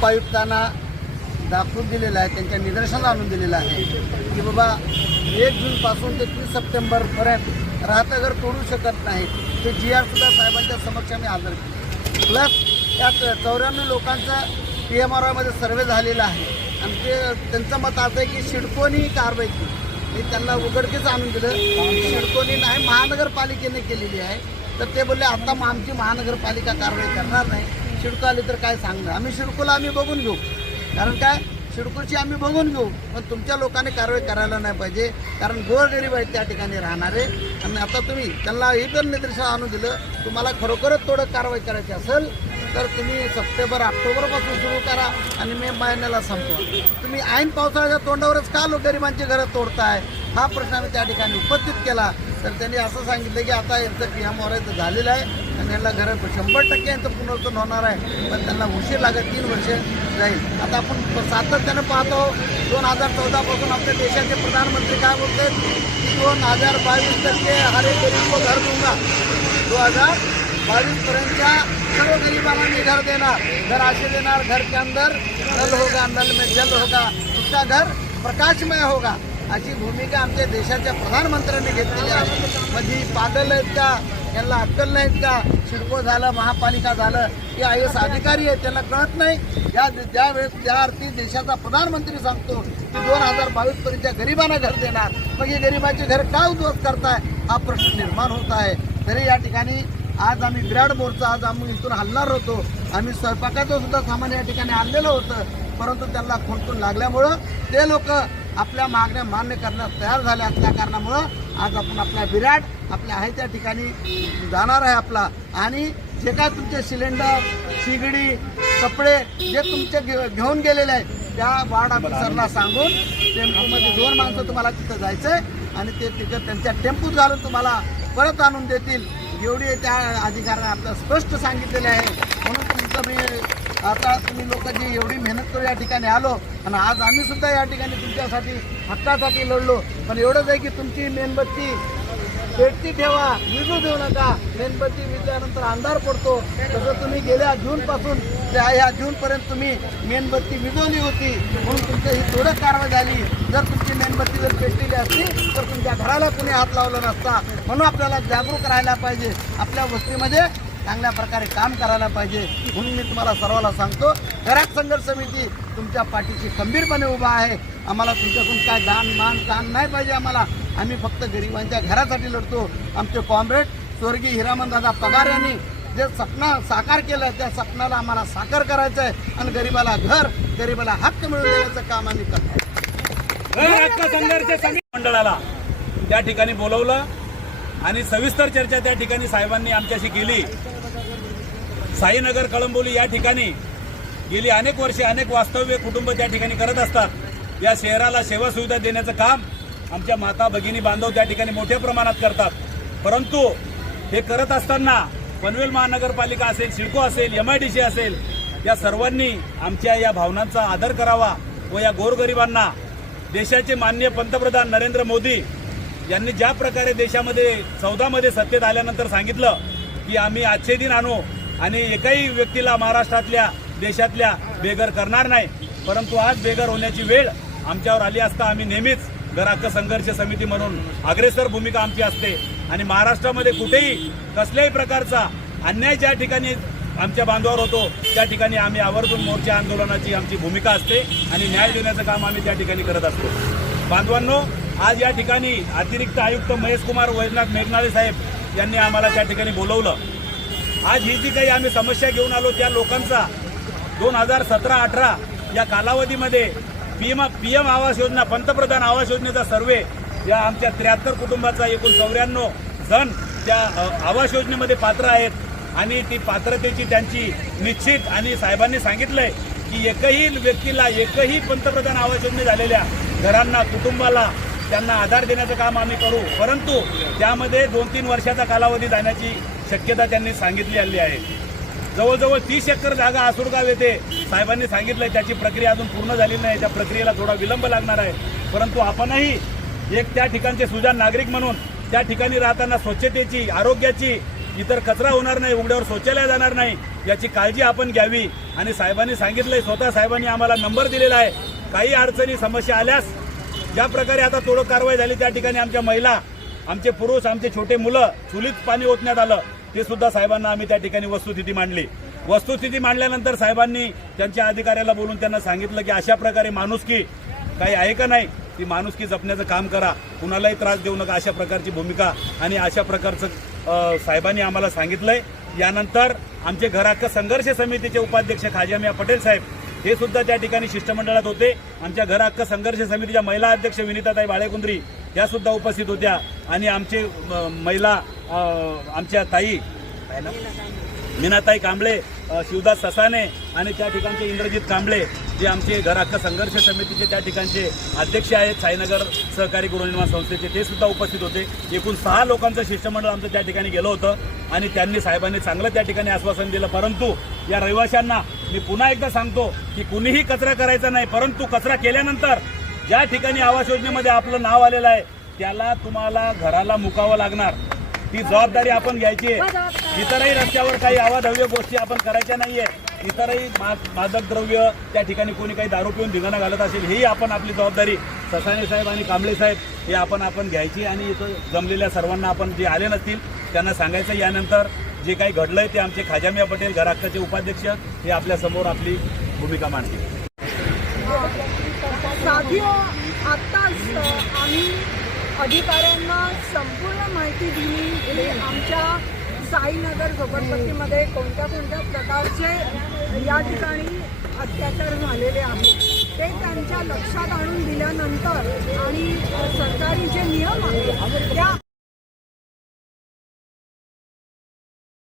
उपायुक्तांना दाखवून दिलेलं आहे, त्यांच्या निदर्शनाला आणून दिलेलं आहे की बाबा 1 जूनपासून ते 30 सप्टेंबरपर्यंत राहतं घर तोडू शकत नाहीत। ते GR सुद्धा साहेबांच्या समक्ष आम्ही हजर केले। प्लस त्यात 94 लोकांचा PMROमध्ये सर्वे झालेला आहे आणि त्यांचं मत असं आहे की सिडकोनी कारवाई केली। मी त्यांना उघडकीच आणून दिलं, सिडकोनी नाही महानगरपालिकेने केलेली आहे। तर ते बोलले आता आमची महानगरपालिका कारवाई करणार नाही, सिडको आली तर काय सांगणार। आम्ही सिडकोला बघून घेऊ, कारण काय सिडकोची आम्ही बघून घेऊ, पण तुमच्या लोकांनी कारवाई करायला नाही पाहिजे, कारण गोरगरीब आहेत त्या ठिकाणी राहणारे। आणि आता तुम्ही त्यांना ही पण निदर्शन आणून दिलं, तुम्हाला खरोखरच थोडं कारवाई करायची असेल तर तुम्ही सप्टेंबर ऑक्टोबरपासून सुरू करा आणि मे महिन्याला संपवा। तुम्ही ऐन पावसाळ्याच्या तोंडावरच का गरिबांची घरं तोडताय हा प्रश्न आम्ही त्या ठिकाणी उपस्थित केला। तर त्यांनी असं सांगितलं की आता यांचं PMRO झालेलं आहे आणि यांना घरं 100% यांचं पुनर्वसन होणार आहे, पण त्यांना उशीर लागत 3 वर्ष जाईल। आता आपण सातत्यानं पाहतो 2014 पासून आपल्या देशाचे प्रधानमंत्री काय बोलतात की 2022 तक हर एक गरीब को घर दूंगा, 2022पर्यंतच्या सर्व गरीबांना मी घर देणार, घर असे देणार, घर के अंदर नल होगा, नल में जल होगा, उसका घर प्रकाशमय होगा, अशी भूमिका आमच्या देशाच्या प्रधानमंत्र्यांनी घेतलेली आहे। म्हणजे पागल आहेत का, यांना अक्कल नाहीत का? सिडको झालं, महापालिका झालं, हे IAS अधिकारी आहेत, त्यांना कळत नाही। ज्यावेळेस ज्या अर्थी देशाचा प्रधानमंत्री सांगतो की 2022पर्यंतच्या गरिबांना घर देणार, मग हे गरिबांचे घर का उद्ध्वस्त करताय हा प्रश्न निर्माण होत आहे। तरी या ठिकाणी आज आम्ही विराट मोर्चा आज आम्ही इथून हलणार होतो, आम्ही स्वयंपाकाचं सुद्धा सामान या ठिकाणी आणलेलं होतं, परंतु त्यांना खुंटून लागल्यामुळं ते लोक आपल्या मागण्या मान्य करण्यास तयार झाले असल्या कारणामुळं आज आपण आपल्या विराट आपल्या आहे त्या ठिकाणी जाणार आहे आपला। आणि जे काय तुमचे सिलेंडर, शिगडी, कपडे जे तुमचे घेऊन गेलेले आहेत त्या वार्ड ऑफिसरला सांगून टेम्पोमध्ये 2 माणसं तुम्हाला तिथं जायचं आहे आणि ते तिथं त्यांच्या टेम्पोत घालून तुम्हाला परत आणून देतील, एवढी त्या अधिकाऱ्याने आपलं स्पष्ट सांगितलेले आहे। म्हणून तुमचं मी आता तुम्ही लोक जी एवढी मेहनत करू या ठिकाणी आलो आणि आज आम्ही सुद्धा या ठिकाणी तुमच्यासाठी हक्कासाठी लढलो, पण एवढंच आहे की तुमची मेणबत्ती पेटती ठेवा, विजू देऊ नका। मेणबत्ती विजल्यानंतर अंधार पडतो, तसं तुम्ही गेल्या जूनपासून ते ह्या जूनपर्यंत तुम्ही मेणबत्ती विजवली होती, म्हणून तुमची ही थोडं कारवाई झाली। जर तुमची मेणबत्ती जर पेटलेली असती तर तुमच्या घराला कुणी हात लावला नसता। म्हणून आपल्याला जागरूक राहायला पाहिजे, आपल्या वस्तीमध्ये चांगल्या प्रकारे काम करायला पाहिजे। म्हणून मी तुम्हाला सर्वांना सांगतो, घरात संघर्ष समिती तुमच्या पाठीशी खंबीरपणे उभा आहे। आम्हाला तुमच्याकडून काय दान मान काम नाही पाहिजे आम्हाला, आम्ही फक्त गरिबांच्या घरासाठी लढतो। आमचे कॉम्रेड स्वर्गीय हिरामनदादा पगार यांनी जे स्वप्न साकार केलं त्या स्वप्नाला आम्हाला साकार करायचं आहे आणि गरिबाला घर, गरिबाला हक्क मिळवून देण्याचं काम आम्ही करतो। हक्क संघर्ष समिती मंडळाला त्या ठिकाणी बोलवलं आणि सविस्तर चर्चा त्या ठिकाणी साहेबांनी आमच्याशी केली। साईनगर कळंबोली या ठिकाणी गेली अनेक वर्षे अनेक वास्तव्य कुटुंब त्या ठिकाणी करत असतात। या शहराला सेवा सुविधा देण्याचं काम आमच्या माता भगिनी बांधव त्या ठिकाणी मोठ्या प्रमाणात करतात, परंतु हे करत असताना पनवेल महानगरपालिका असेल, सिडको असेल, MIDC असेल, या सर्वांनी आमच्या या भावनांचा आदर करावा व या गोरगरिबांना देशाचे माननीय पंतप्रधान नरेंद्र मोदी यांनी ज्या प्रकारे देशामध्ये 14 मध्ये सत्तेत आल्यानंतर सांगितलं की आम्ही आजचे दिन आणू आणि एकाही व्यक्तीला महाराष्ट्रातल्या देशातल्या बेघर करणार नाही, परंतु आज बेघर होण्याची वेळ आमच्यावर आली असता आम्ही नेहमीच घर हक्क संघर्ष समिती म्हणून अग्रेसर भूमिका आमची असते आणि महाराष्ट्रामध्ये कुठेही कसल्याही प्रकारचा अन्याय ज्या ठिकाणी आमच्या बांधवावर होतो त्या ठिकाणी आम्ही आवर्जून मोर्चा आंदोलनाची आमची भूमिका असते आणि न्याय देण्याचं काम आम्ही त्या ठिकाणी करत असतो। बांधवांनो, आज या ठिकाणी अतिरिक्त आयुक्त महेश कुमार वैजनाथ मेघनाळे साहेब यांनी आम्हाला त्या ठिकाणी बोलवलं। आज ही जी काही आम्ही समस्या घेऊन आलो त्या लोकांचा 2017-18 या कालावधीमध्ये PM आवास योजना, पंतप्रधान आवास योजनेचा सर्वे या आमच्या 73 कुटुंबाचा एकूण 94 जण त्या आवास योजनेमध्ये पात्र आहेत आणि ती पात्रतेची त्यांची निश्चित आणि साहेबांनी सांगितलंय की एकही व्यक्तीला, एकही पंतप्रधान आवास योजने झालेल्या घरांना, कुटुंबाला त्यांना आधार देण्याचं काम आम्ही करू, परंतु त्यामध्ये 2-3 वर्षाचा कालावधी जाण्याची शक्यता त्यांनी सांगितली आहे। जवळजवळ 30 एकर जागा आसुरगाव येथे साहेबांनी सांगितलंय त्याची प्रक्रिया अजून पूर्ण झालेली नाही, त्या प्रक्रियेला थोडा विलंब लागणार आहे, परंतु आपणही एक त्या ठिकाणचे सुजाण नागरिक म्हणून त्या ठिकाणी राहताना स्वच्छतेची, आरोग्याची, इतर कचरा होणार नाही, उघड्यावर शौचालय जाणार नाही याची काळजी आपण घ्यावी. आणि साहेबांनी सांगितलंय, स्वतः साहेबांनी आम्हाला नंबर दिलेला आहे. काही अडचणी समस्या आल्यास ज्या प्रकारे आता तोडक कारवाई झाली त्या ठिकाणी आमच्या महिला, आमचे पुरुष, आमचे छोटे मुलं चुलीत पाणी ओतण्यात आलं, ते सुद्धा साहेबांना आम्ही त्या ठिकाणी वस्तुस्थिती मांडली. वस्तुस्थिती मांडल्यानंतर साहेबांनी त्यांच्या अधिकाऱ्याला बोलून त्यांना सांगितलं की अशा प्रकारे माणुसकी काही आहे का नाही, ती माणुसकी जपण्याचं काम करा, कुणालाही त्रास देऊ नका, अशा प्रकारची भूमिका आणि अशा प्रकारचं साहेबांनी आम्हाला सांगितलंय. यानंतर आमचे घर हक्क संघर्ष समितीचे उपाध्यक्ष खाजामिया पटेल साहेब हे सुद्धा त्या ठिकाणी शिष्टमंडळात होते. आमच्या घर हक्क संघर्ष समितीच्या महिला अध्यक्ष विनिताताई बाळेकुंद्री त्या सुद्धा उपस्थित होत्या. आणि आमचे महिला आमच्या ताई मीनाताई कांबळे, शिवदास ससाने आणि त्या ठिकाणचे इंद्रजित कांबळे जे आमचे घर हक्क संघर्ष समितीचे त्या ठिकाणचे अध्यक्ष आहेत, साईनगर सहकारी गृहनिर्माण संस्थेचे, ते सुद्धा उपस्थित होते. एकूण 6 लोकांचं शिष्टमंडळ आमचं त्या ठिकाणी गेलं होतं. आणि त्यांनी साहेबांनी चांगलं त्या ठिकाणी आश्वासन दिलं. परंतु या रहिवाशांना मी पुन्हा एकदा सांगतो की कुणीही कचरा करायचा नाही, परंतु कचरा केल्यानंतर ज्या ठिकाणी आवास योजनेमध्ये आपलं नाव आलेलं आहे त्याला तुम्हाला घराला मुकावं लागणार. ती जबाबदारी आपण घ्यायची आहे. इतरही रस्त्यावर काही अवाढव्य गोष्टी आपण करायच्या नाहीये. इतरही मादक द्रव्य त्या ठिकाणी कोणी काही दारू पिऊन धिंगाणा घालत असेल, ही आपण आपली जबाबदारी ससाने साहेब आणि कांबळे साहेब हे आपण घ्यायची. आणि इथं जमलेल्या सर्वांना आपण जे आले नसतील त्यांना सांगायचं. यानंतर जे काही घडलंय ते आमचे खाजामिया पटेल घर हक्काचे उपाध्यक्ष हे आपल्या समोर आपली भूमिका मांडतील. साथियो, आत्ताच आम्ही अधिकाऱ्यांना संपूर्ण माहिती दिली की आमच्या साईनगर झोपडपट्टीमध्ये कोणत्या कोणत्या प्रकारचे या ठिकाणी अत्याचार झालेले आहेत ते त्यांच्या लक्षात आणून दिल्यानंतर आणि सरकारी जे नियम आहेत त्या